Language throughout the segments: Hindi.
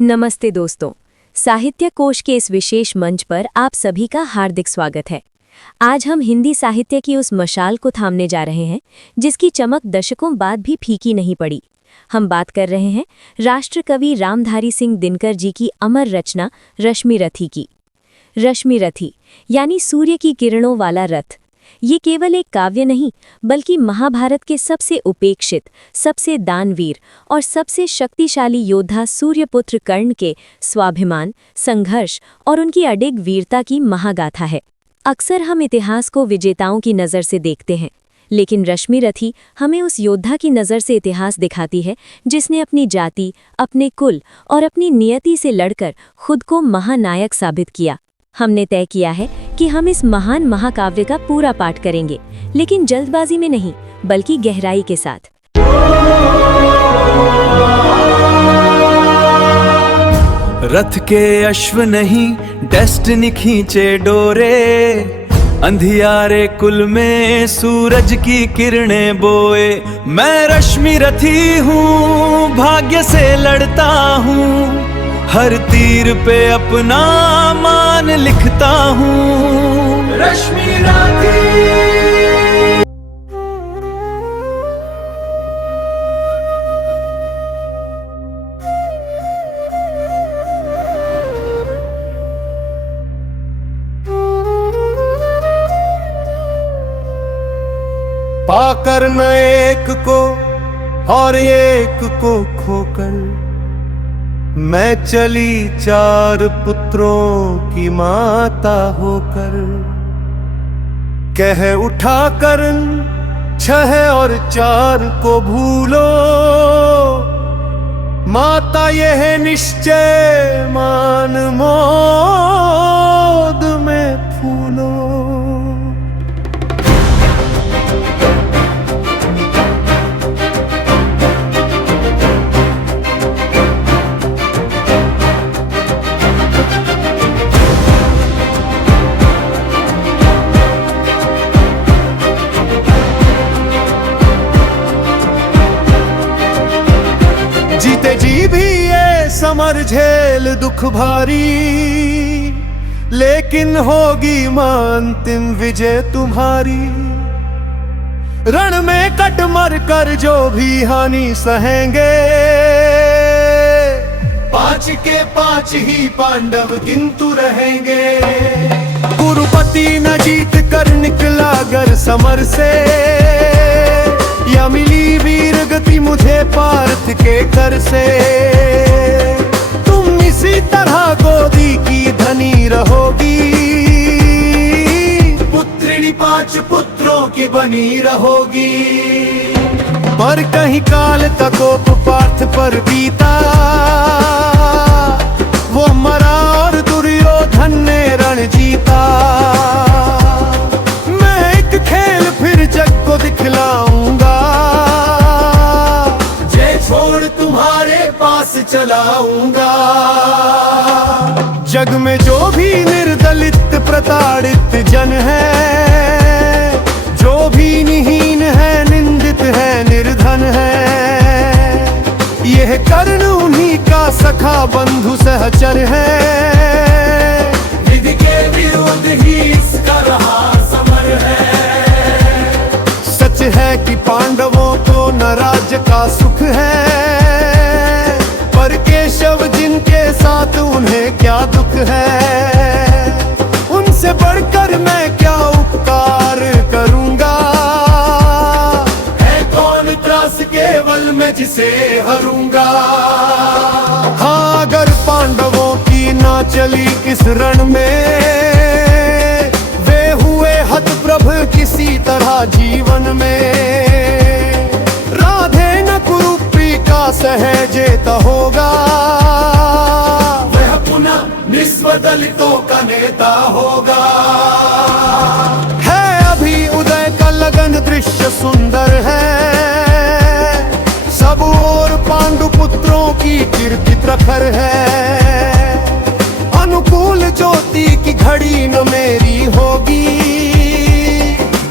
नमस्ते दोस्तों, साहित्य कोश के इस विशेष मंच पर आप सभी का हार्दिक स्वागत है। आज हम हिंदी साहित्य की उस मशाल को थामने जा रहे हैं जिसकी चमक दशकों बाद भी फीकी नहीं पड़ी। हम बात कर रहे हैं राष्ट्र कवि रामधारी सिंह दिनकर जी की अमर रचना रश्मि रथी की। रश्मि रथी यानी सूर्य की किरणों वाला रथ। ये केवल एक काव्य नहीं बल्कि महाभारत के सबसे उपेक्षित, सबसे दानवीर और सबसे शक्तिशाली योद्धा सूर्यपुत्र कर्ण के स्वाभिमान, संघर्ष और उनकी अडिग वीरता की महागाथा है। अक्सर हम इतिहास को विजेताओं की नज़र से देखते हैं, लेकिन रश्मि रथी हमें उस योद्धा की नज़र से इतिहास दिखाती है जिसने अपनी जाति, अपने कुल और अपनी नियति से लड़कर खुद को महानायक साबित किया। हमने तय किया है कि हम इस महान महाकाव्य का पूरा पाठ करेंगे, लेकिन जल्दबाजी में नहीं बल्कि गहराई के साथ। रथ के अश्व नहीं डेस्टिनी खींचे डोरे, अंधियारे कुल में सूरज की किरणें बोए। मैं रश्मि रथी हूँ, भाग्य से लड़ता हूँ, हर तीर पे अपना मान लिखता हूँ। रश्मि रथी। पाकर न एक को और एक को खोकर, मैं चली चार पुत्रों की माता होकर। कह उठा कर 6 और 4 को भूलो, माता यह निश्चय मान मोद में फूलो। जीते जी भी ये समर झेल दुख भारी, लेकिन होगी मां अंतिम विजय तुम्हारी। रण में कट मर कर जो भी हानि सहेंगे, 5 के 5 ही पांडव किंतु रहेंगे। कुरुपति न जीत कर निकला गर समर से, या मिली वीर गति मुझे पार्थ के कर से। तुम इसी तरह गोदी की धनी रहोगी, पुत्रिणी 5 पुत्रों की बनी रहोगी। पर कहीं काल का कोप पार्थ पर बीता, वो मरा और दुर्योधन ने रण जीता। मैं एक खेल फिर जग को दिखलाऊंगा, छोड़ तुम्हारे पास चलाऊंगा। जग में जो भी निर्दलित प्रताड़ित जन है, जो भी निहीन है, निंदित है, निर्धन है, यह कर्ण उन्हीं का सखा बंधु सहचर है। विधि के विरुद्ध ही इसका रहा समर है। सच है कि पांडवों को न राज्य का सुख है, पर केशव जिनके साथ उन्हें क्या दुख है। उनसे बढ़कर मैं क्या उपकार करूंगा, है कौन त्रास केवल मैं जिसे हरूंगा। हाँ, अगर पांडवों की ना चली इस रण में, वे हुए हतप्रभ किसी तरह जीवन में। राधे न कुरूपी का सहजेता होगा, वह पुनः निस्व दलितों का नेता होगा। है अभी उदय का लगन दृश्य सुंदर है, सब ओर पांडु पुत्रों की कीर्ति प्रखर है। अनुकूल ज्योति की घड़ी न मेरी होगी,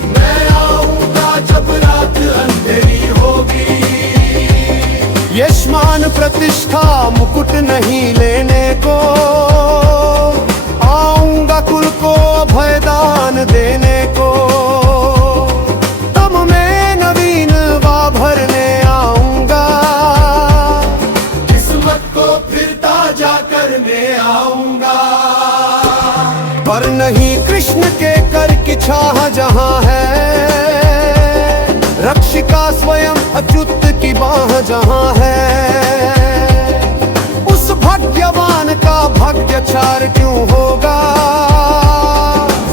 मैं आऊंगा जब रात अंधेरी होगी। यश मान प्रतिष्ठा मुकुट नहीं लेने को, आऊंगा कुल को अभयदान देने को। तम में नवीन वा भरने आऊंगा, किस्मत को फिर ताजा करने आऊंगा। पर नहीं कृष्ण के कर की छाह जहां है, रक्षिका स्वयं अच्युत की बाह जहां है। उस भाग्यवान का भाग्यचार क्यों होगा,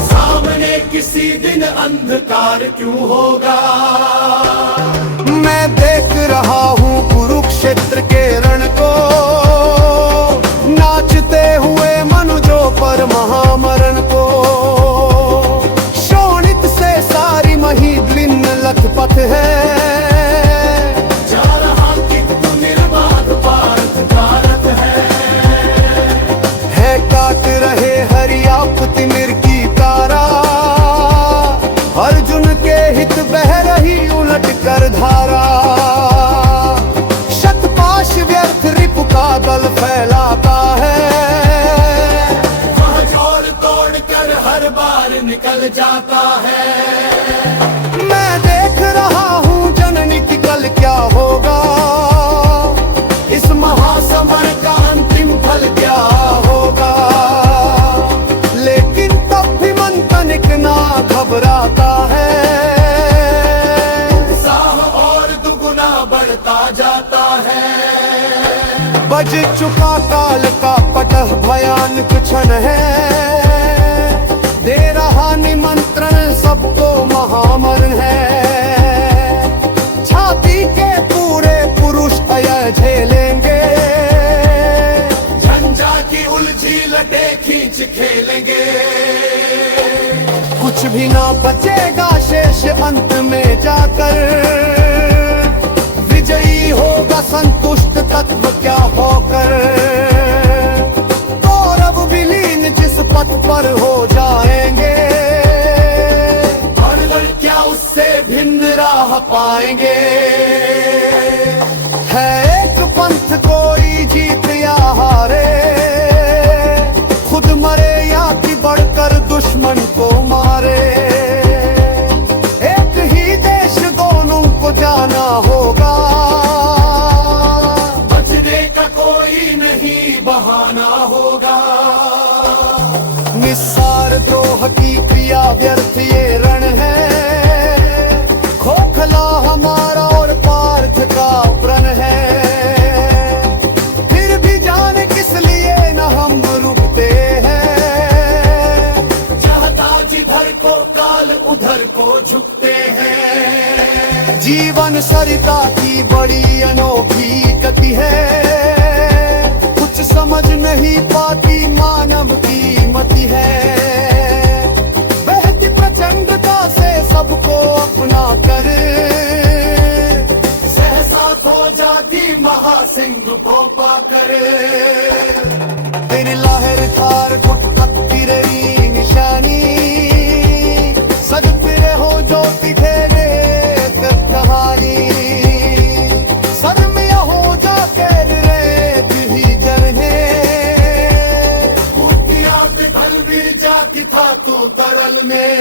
सामने किसी दिन अंधकार क्यों होगा। मैं देख रहा हूँ कुरुक्षेत्र के रण को, नाचते हुए मनुजों पर महामरण को। शोणित से सारी महीद्लिन लथपथ है, जा रहा किंतु निर्बाध भारत भारत है काट रहे हरियापति मिर की तारा। अर्जुन के हित बह रही उलट कर धारा, शतपाश व्यर्थ रिपु का दल फैलाता है, वह जोड़ तोड़ कर हर बार निकल जाता है। मैं देख रहा हूँ जननी की कल क्या होगा, इस महासमर का अंतिम फल क्या होगा। लेकिन तब भी मन तनिक ना घबराता है, उत्साह और दुगुना बढ़ता जाता है। बज चुका काल का पटह भयानक क्षण है, दे रहा निमंत्रण सबको महामरण है। छाती के पूरे पुरुष अय झेलेंगे, झंझा की उलझी लटे खींच खेलेंगे। कुछ भी ना बचेगा शेष अंत में जाकर, विजयी होगा संतुष्ट तत्व क्या होकर। कौरव विलीन जिस पथ पर हो जाएंगे, और क्या उससे भिन्न राह पाएंगे। है एक पंथ कोई जीत या हारे, खुद मरे या कि बढ़कर दुश्मन को मारे। एक ही देश दोनों को जाना होगा, बचने का कोई नहीं बहाना होगा। निस्सार द्रोह की क्रिया व्यर्थ ये रण है, खोखला हमारा और पार्थ का प्रण है। फिर भी जाने किस लिए न हम रुकते हैं, चाहता जिधर को काल उधर को झुकते हैं। जीवन सरिता की बड़ी अनोखी गति है, कुछ समझ नहीं पाती मानव की मति है। बहती प्रचंडता से सबको अपना कर, सहसा खो जाती महासिंह भोपा कर। तेरी लहर थार घुट की रही निशानी, सज फिरे हो जो दिखेगे कहानी। सर में हो जाके रेत ही जरने, पिघल गिर जाती था तू तरल में।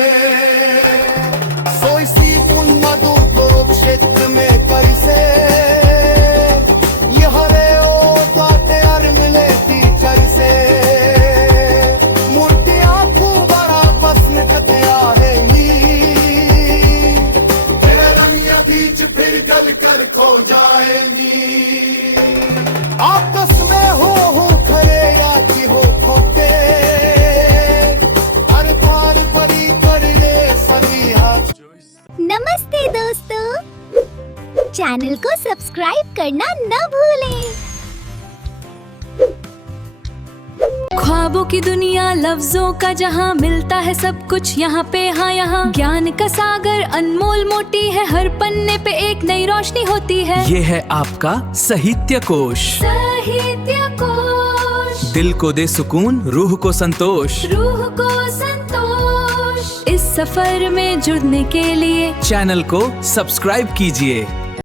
सोईसी पुन मधु कुरुक्षेत्र में करिसे, यह रे ओ ताते अर मिले टीचर से। मूर्तियां खूब बड़ा पसंद कतिया है नी, तेरे रंग यदीच फिर गल कर खो जाएंगी। आपस में हो खरे या कि हो खोते, हर थार परी कर ले सभी हाथ। नमस्ते दोस्तों, चैनल को सब्सक्राइब करना न भूलें। ख्वाबों की दुनिया लफ्जों का जहां, मिलता है सब कुछ यहाँ पे हाँ यहाँ। ज्ञान का सागर अनमोल मोटी है, हर पन्ने पे एक नई रोशनी होती है। ये है आपका साहित्य कोश। साहित्य कोश दिल को दे सुकून, रूह को संतोष। रूह को संतोष। इस सफर में जुड़ने के लिए चैनल को सब्सक्राइब कीजिए।